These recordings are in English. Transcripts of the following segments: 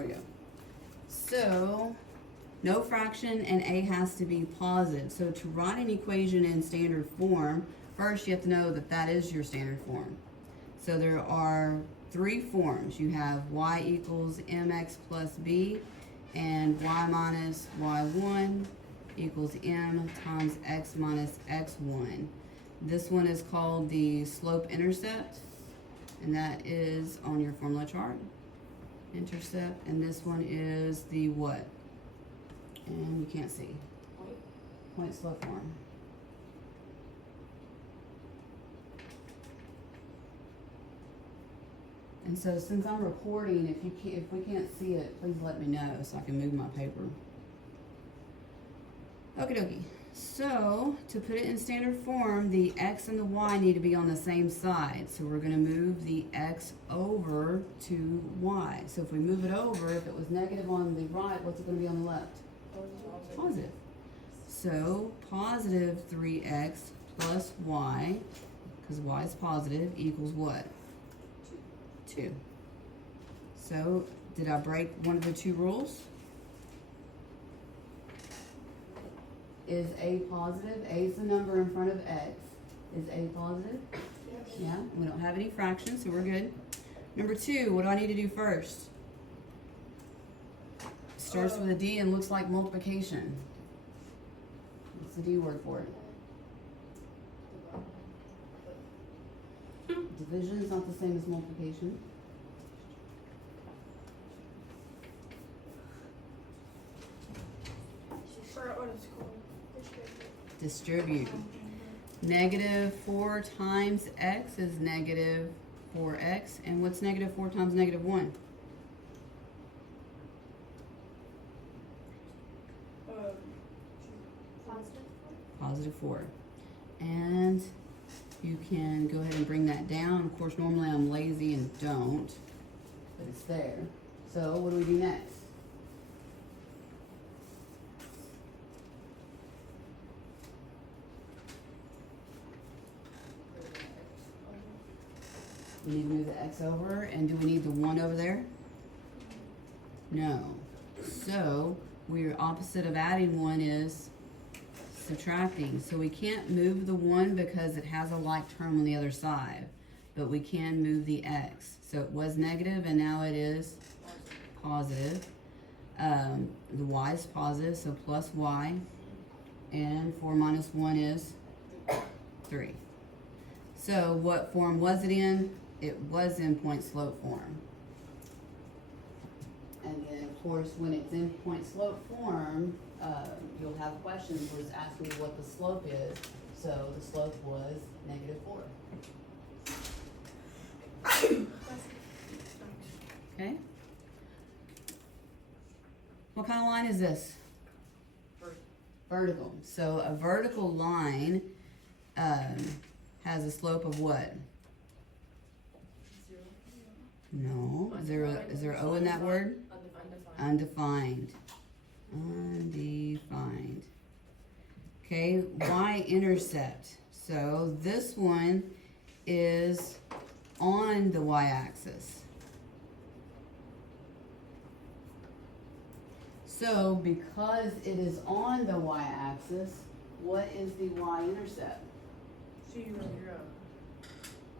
we go. So, no fraction and a has to be positive. So to write an equation in standard form, first you have to know that that is your standard form. So there are three forms. You have y equals mx plus b, and y minus y1 equals m times x minus x1. This one is called the slope-intercept, and that is on your formula chart. Intercept, and this one is the what? And you can't see. Point slope form. And so since I'm recording, if we can't see it, please let me know so I can move my paper. Okie dokie. So to put it in standard form, the x and the y need to be on the same side. So we're going to move the x over to y. So if we move it over, if it was negative on the right, what's it going to be on the left? Positive. So positive 3x plus y, because y is positive, equals what? 2. So did I break one of the two rules? Is a positive? A is the number in front of x. Is a positive? Yes. Yeah, we don't have any fractions, so we're good. Number 2, what do I need to do first? Starts with a D and looks like multiplication. What's the D word for it? Division is not the same as multiplication. Forgot what it's called. Distribute. Negative 4 times x is negative 4x. And what's negative 4 times negative 1? Positive 4. And you can go ahead and bring that down. Of course, normally I'm lazy and don't, but it's there. So what do we do next? We need to move the x over, and do we need the 1 over there? No. So, we're opposite of adding 1 is subtracting. So we can't move the 1 because it has a like term on the other side, but we can move the x. So it was negative and now it is positive. The y is positive, so plus y, and 4 minus 1 is 3. So what form was it in? It was in point slope form. And then, of course, when it's in point slope form, you'll have questions where it's asking you what the slope is. So the slope was negative 4. Okay? What kind of line is this? Vertical. So a vertical line has a slope of what? No. Is there O in that word? Undefined. Undefined. Okay, y-intercept. So this one is on the y-axis. So because it is on the y-axis, what is the y-intercept? 0.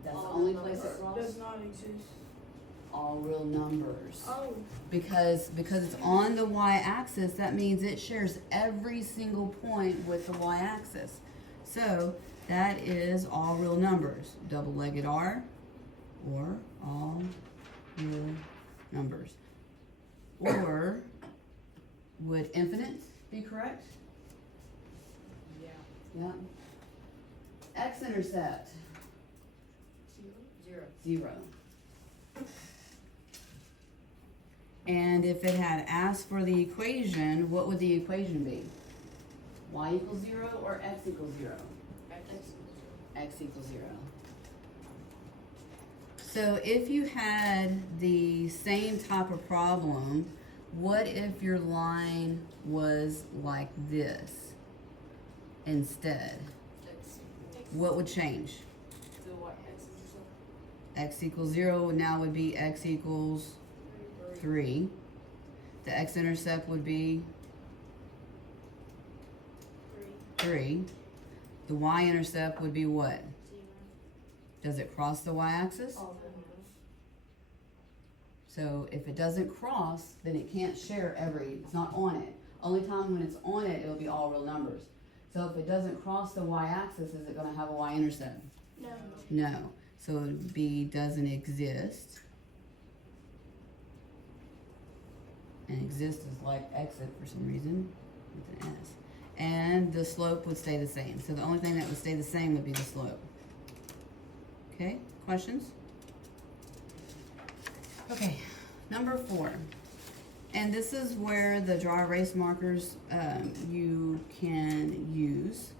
That's the only place it Does crosses? not exist. All real numbers. Oh. Because it's on the y-axis, that means it shares every single point with the y-axis. So that is all real numbers. Double-legged R, or all real numbers. Or would infinite be correct? Yeah. Yeah. X-intercept. 0. 0. And if it had asked for the equation, what would the equation be? Y equals 0 or x equals 0? X equals 0. So if you had the same type of problem, what if your line was like this instead? What would change? X equals 0 now would be x equals 3. The x-intercept would be 3. The y-intercept would be what? Does it cross the y-axis? So if it doesn't cross, then it can't share it's not on it. Only time when it's on it, it'll be all real numbers. So if it doesn't cross the y-axis, is it gonna have a y-intercept? No. No. So it would be doesn't exist. And exist is like exit for some reason with an S. And the slope would stay the same. So the only thing that would stay the same would be the slope. Okay, questions? Okay, number 4. And this is where the dry erase markers you can use.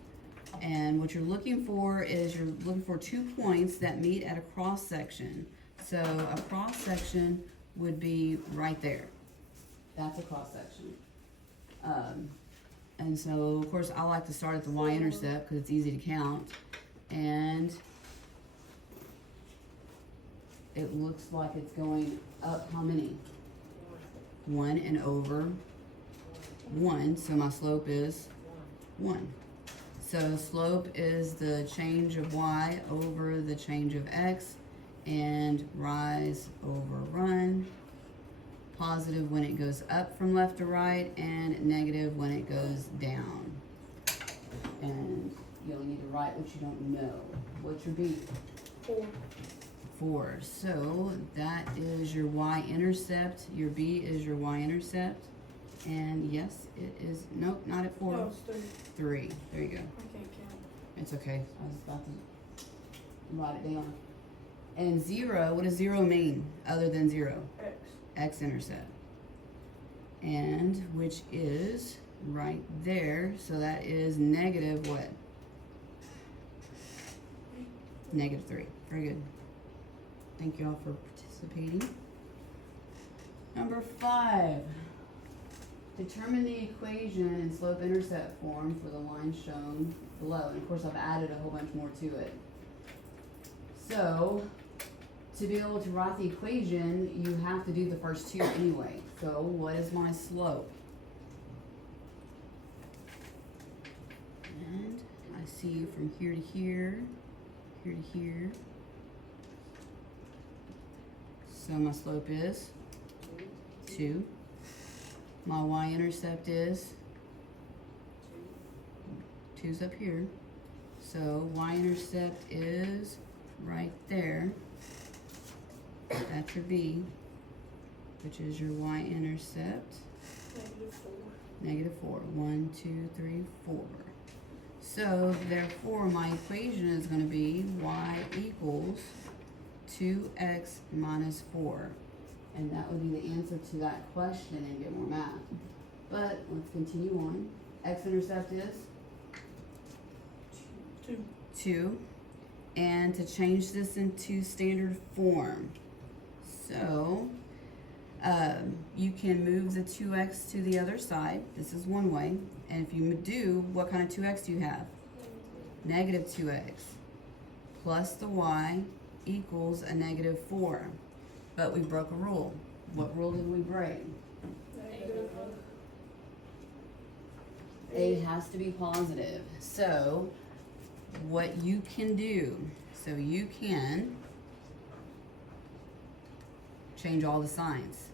And what you're looking for is you're looking for 2 points that meet at a cross section. So a cross section would be right there. That's a cross section. And so of course I like to start at the y-intercept because it's easy to count. And it looks like it's going up how many? 1 and over 1. So my slope is 1. So slope is the change of y over the change of x, and rise over run. Positive when it goes up from left to right, and negative when it goes down. And you'll need to write what you don't know. What's your B? 4. 4. So that is your y-intercept. Your B is your y-intercept. And yes, it is, nope, not at 4. No, it's 3. 3. There you go. I can't count. It's okay. I was about to write it down. And 0, what does 0 mean other than 0? X. X-intercept. And which is right there. So that is negative what? Negative 3. Very good. Thank you all for participating. Number 5. Determine the equation in slope-intercept form for the line shown below. And of course I've added a whole bunch more to it. So, to be able to write the equation, you have to do the first 2 anyway. So, what is my slope? And I see from here to here, here to here. So my slope is 2. My y-intercept is 2's up here. So y-intercept is right there. That's your B, which is your y-intercept. Negative 4. -4. 1, 2, 3, 4. So therefore my equation is going to be y equals 2x minus 4. And that would be the answer to that question and get more math. But let's continue on. X-intercept is 2. 2. And to change this into standard form. So, you can move the 2x to the other side. This is one way. And if you do, what kind of 2x do you have? Negative 2x. Plus the y equals a negative 4. But we broke a rule. What rule did we break? Negative. A has to be positive. So, what you can do, so you can change all the signs.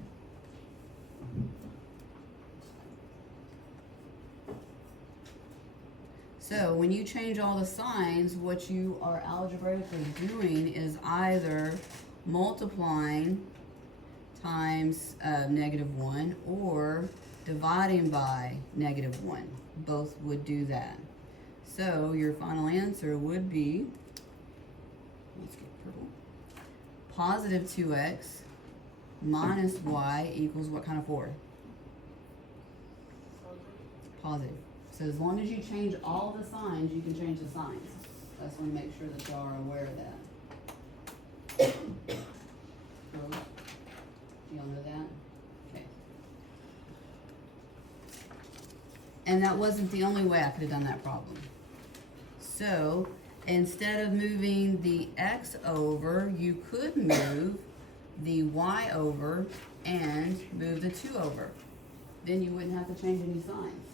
So when you change all the signs, what you are algebraically doing is either multiplying times -1 or dividing by -1. Both would do that. So your final answer would be, let's get purple, positive 2x minus y equals what kind of 4? Positive. So as long as you change all the signs, you can change the signs. I just want to make sure that y'all are aware of that. Rose, do y'all know that? Okay. And that wasn't the only way I could have done that problem. So instead of moving the x over, you could move the y over and move the 2 over. then you wouldn't have to change any signs.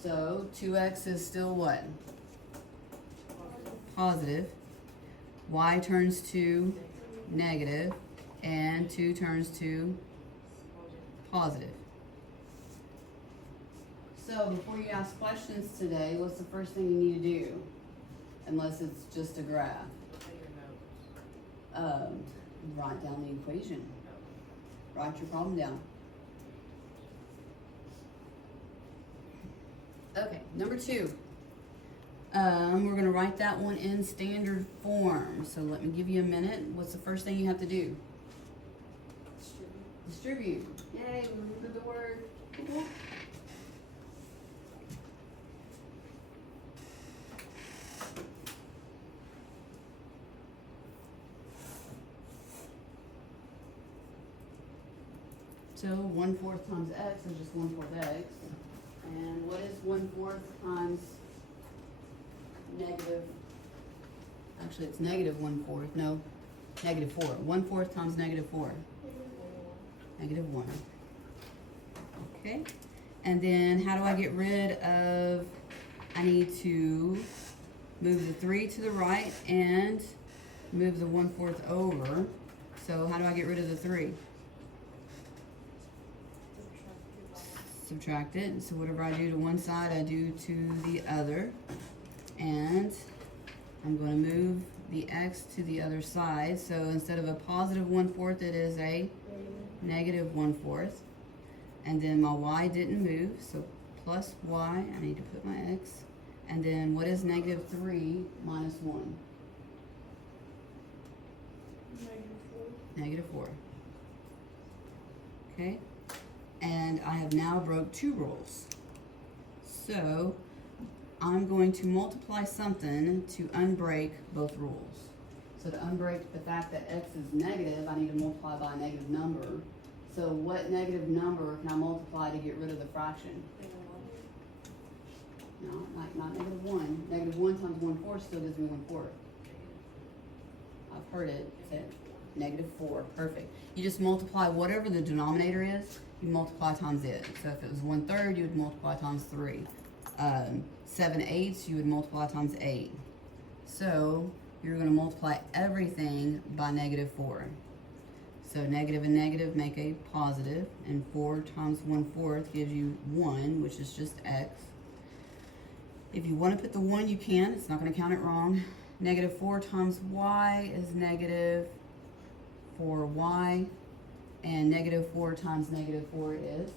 So 2x is still what? Positive. Y turns to negative, and 2 turns to positive. So before you ask questions today, what's the first thing you need to do? Unless it's just a graph. Write down the equation. Write your problem down. Okay, number 2. We're gonna write that one in standard form. So let me give you a minute. What's the first thing you have to do? Distribute. Yay, we remembered the word. Cool. So 1/4 times x is just 1/4 x. And what is 1/4 times negative? Actually, it's negative 1/4. No, negative 4. 1/4 times negative 4. Negative 1. Okay. And then how do I get rid of, I need to move the 3 to the right and move the 1/4 over. So how do I get rid of the 3? Subtract it. So whatever I do to one side, I do to the other. And I'm going to move the x to the other side. So instead of a positive 1/4, it is a negative 1/4. And then my y didn't move, so plus y, I need to put my x. And then what is negative 3 minus 1? Negative 4. Okay? And I have now broke 2 rules. So I'm going to multiply something to unbreak both rules. So to unbreak the fact that x is negative, I need to multiply by a negative number. So what negative number can I multiply to get rid of the fraction? No, not negative 1. Negative 1 times 1/4 still gives me 1/4. I've heard it said negative 4. Perfect. You just multiply whatever the denominator is, you multiply times it. So if it was 1/3, you would multiply times 3. 7/8, you would multiply times 8. So you're going to multiply everything by negative 4. So negative and negative make a positive, and 4 times 1/4 gives you 1, which is just x. If you want to put the 1, you can. It's not going to count it wrong. Negative 4 times y is negative 4y, and negative 4 times negative 4 is?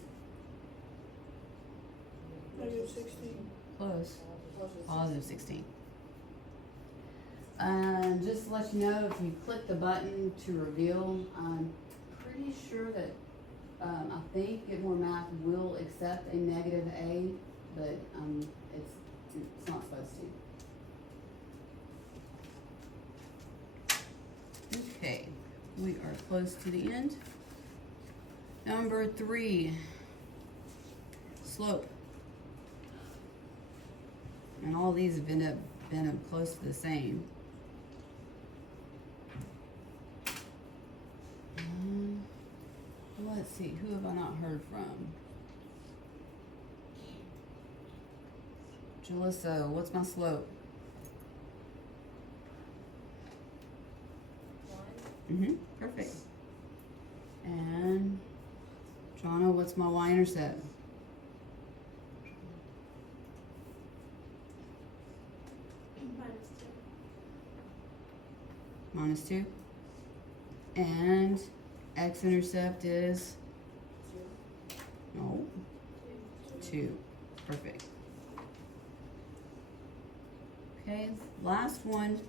Negative 16. Close. Positive 16. And just to let you know, if you click the button to reveal, I'm pretty sure that I think Get More Math will accept a negative a, but it's not supposed to. Okay, we are close to the end. Number 3, slope. And all these have been up close to the same. Let's see, who have I not heard from? Jalissa, what's my slope? 1. Perfect. And Jonna, what's my y-intercept? Minus 2. -2. And x-intercept is? 0. No. 2. Perfect. Okay, last one.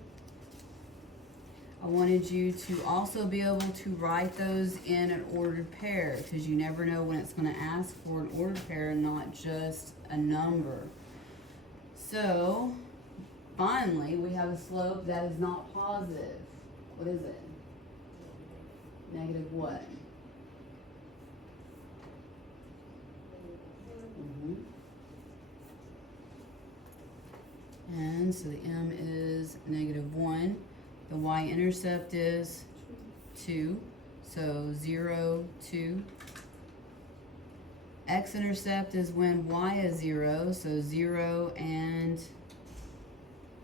I wanted you to also be able to write those in an ordered pair, because you never know when it's going to ask for an ordered pair and not just a number. So, finally, we have a slope that is not positive. What is it? Negative what? And so the m is -1. The y-intercept is 2. So 0, 2. X-intercept is when y is 0, so 0 and,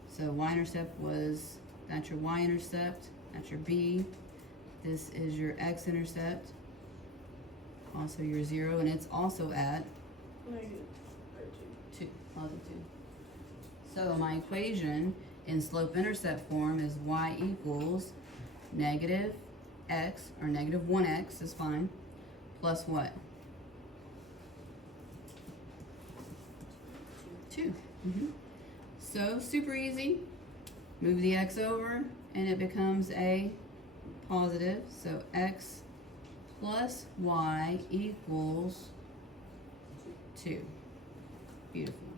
so y-intercept was, that's your y-intercept, that's your b. This is your x-intercept, also your 0, and it's also at Negative 2, positive 2. So my equation in slope-intercept form is y equals negative x, or negative 1x is fine, plus what? 2. So super easy. Move the x over, and it becomes a positive. So x plus y equals 2. Beautiful.